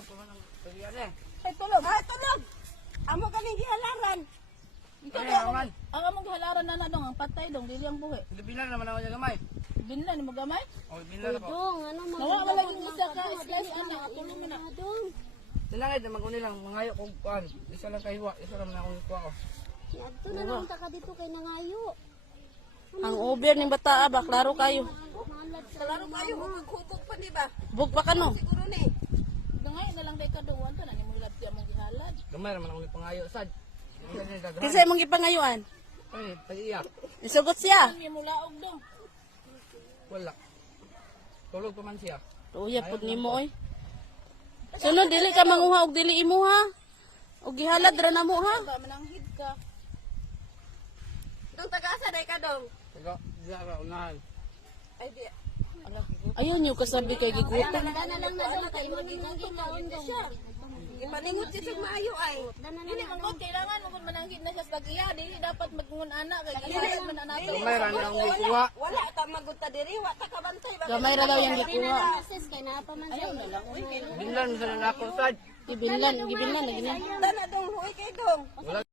tulog. Pagyan eh. Ay, tulog. Ay, tulog. Amo kaming gihalaran. Ikaw naman. Ang among gihalaran na dong, ang patay dong, dili ang buhi. Bilan naman ako niya gamay. Binlan ni mo gamay? O, bilan ako. Dong, ano mo? Nawa wala yung isa ka, slice ana, tulong mo na. Dong. Silangit na mag-uni lang. Mangayo kong kuhan. Isa lang kahiwa. Isa lang na akong kuha ko. Yadto na lang ta ka dito kay nangayo. Ang over ning bata ba, klaro kayo. Malat sa Klaro kayo, hukuk pa di ba? Bug pa ka no? Siguro ni. Dangay na lang day ka duwan to na ni mo labti among gihalad. Gamay naman akong pangayo. Sad. Kasi imong gipangayuan. Ay, tagiyak. Isugot siya. Ni mo laog dong. Wala. Tulog pa man siya. Tuya pud nimo oy. Sunod dili ka manguha og dili imuha. Og gihalad ra namo ha. Ba mananghid ka. Dong taga-asa day ka dong. Taga, diya ka unahan. Ay di. Ayaw niyo kasabi kay gigutom. dana lang na dong kay magiging kaon dong. Ipaningot siya sa maayo ay. Dana na Dili man kailangan mo kun mananghid na siya sa bagiya, dili dapat magungon ana kay gihalad man ana. Gamay ra niya akong ikuha. Wala ta magunta diri, wa ta kabantay ba. Gamay ra daw yung gikuha. sis kay naa pa man sa. Ayaw na lang oy. Bilan sa nako sad. Gibilan, gibilan, gibilan. Dana dong huy kay dong. Wala